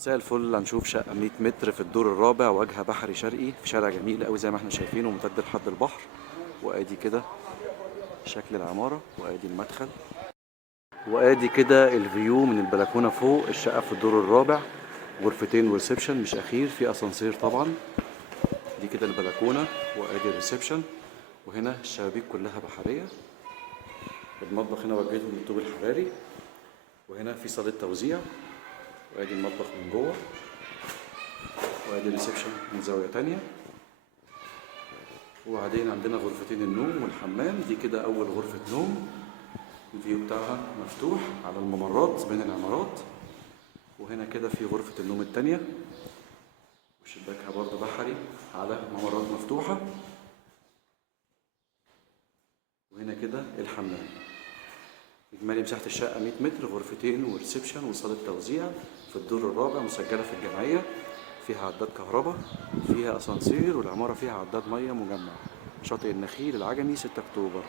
مساء الفل. هنشوف شقة 100 متر في الدور الرابع، واجهة بحري شرقي، في شارع جميل قوي زي ما احنا شايفينه، ممتد لحد البحر. وادي كده شكل العمارة، وادي المدخل، وادي كده الفيو من البلكونة فوق. الشقة في الدور الرابع، غرفتين وريسبشن مش اخير، في اسانسير طبعا. دي كده البلكونة، وادي الريسبشن، وهنا الشبابيك كلها بحرية. المطبخ هنا وجهته للطوب الحراري، وهنا في صالة توزيع، وادي المطبخ من جوه، وادي الريسبشن من زاوية تانية. وبعدين عندنا غرفتين النوم والحمام. دي كده أول غرفة نوم، الفيو بتاعها مفتوح على الممرات بين العمارات. وهنا كده في غرفة النوم التانية، وشباكها برضه بحري على ممرات مفتوحة. وهنا كده الحمام. إجمالي مساحة الشقة 100 متر، غرفتين وريسبشن وصالة توزيع، في الدور الرابع، مسجلة في الجمعية، فيها عداد كهرباء، فيها أسانسير، والعمارة فيها عداد مية مجمع. شاطئ النخيل العجمي 6 أكتوبر.